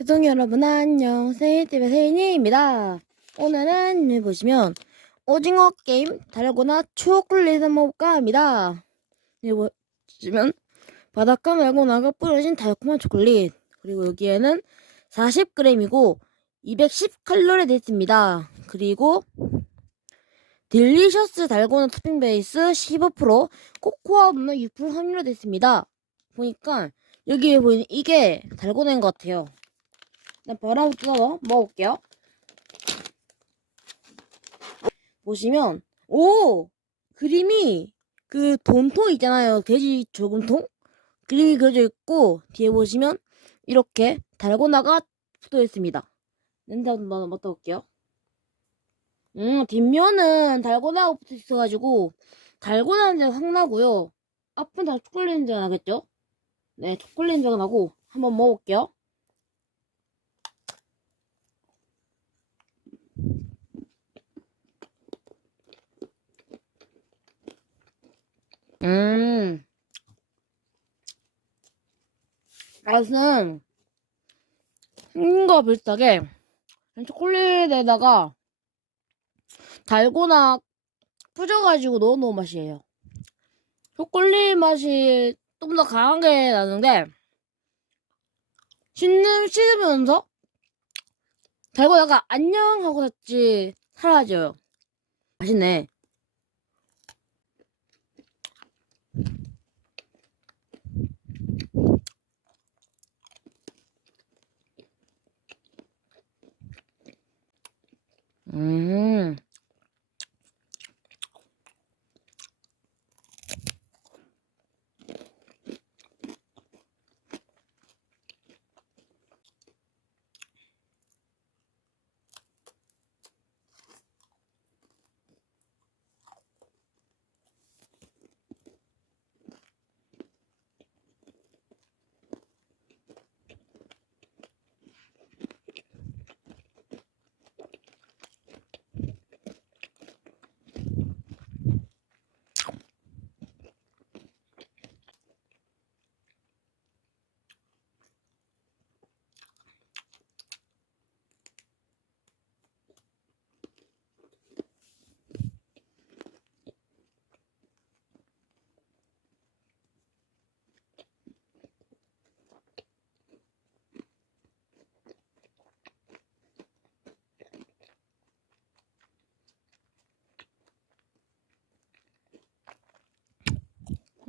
시청자 여러분 안녕. 세이TV의 세인이입니다. 오늘은 여기 보시면 오징어 게임 달고나 초콜릿 한번 볼까 합니다. 여기 보시면 바닷가 달고나가 뿌려진 달콤한 초콜릿. 그리고 여기에는 40g이고 210칼로리 되어 있습니다. 그리고 딜리셔스 달고나 토핑 베이스 15% 코코아 분말 6% 함유로 되어 있습니다. 보니까 여기에 보이는 이게 달고나인 것 같아요 일단 한번 뜯어 먹어볼게요. 보시면 오 그림이 그 돈통 있잖아요. 돼지 저금통 그림이 그려져 있고 뒤에 보시면 이렇게 달고나가 붙어 있습니다. 냄새 한번 맡아볼게요. 음 뒷면은 달고나가 붙어 있어가지고 달고나 냄새가 확 나고요. 앞은 다 초콜릿 냄새가 나겠죠? 네 초콜릿 냄새가 나고 한번 먹어볼게요. 음. 맛은 생긴 거 비슷하게 초콜릿에다가 달고나 뿌려가지고 넣어놓은 맛이에요. 초콜릿 맛이 좀 더 강하게 나는데 씹는 씹으면서 달고나가 안녕 하고 같이 사라져요. 맛있네. 음.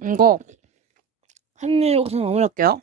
이거 한입 여기서 마무리할게요.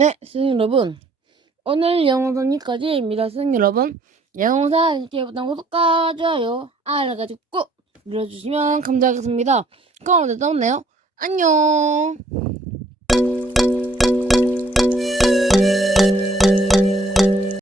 네, 스승 여러분. 오늘 영어사 여기까지입니다. 스승 여러분. 영어사 이렇게 부탁 구독과 좋아요, 알아 가지고 꼭 눌러주시면 감사하겠습니다. 그럼 오늘도 없네요. 안녕.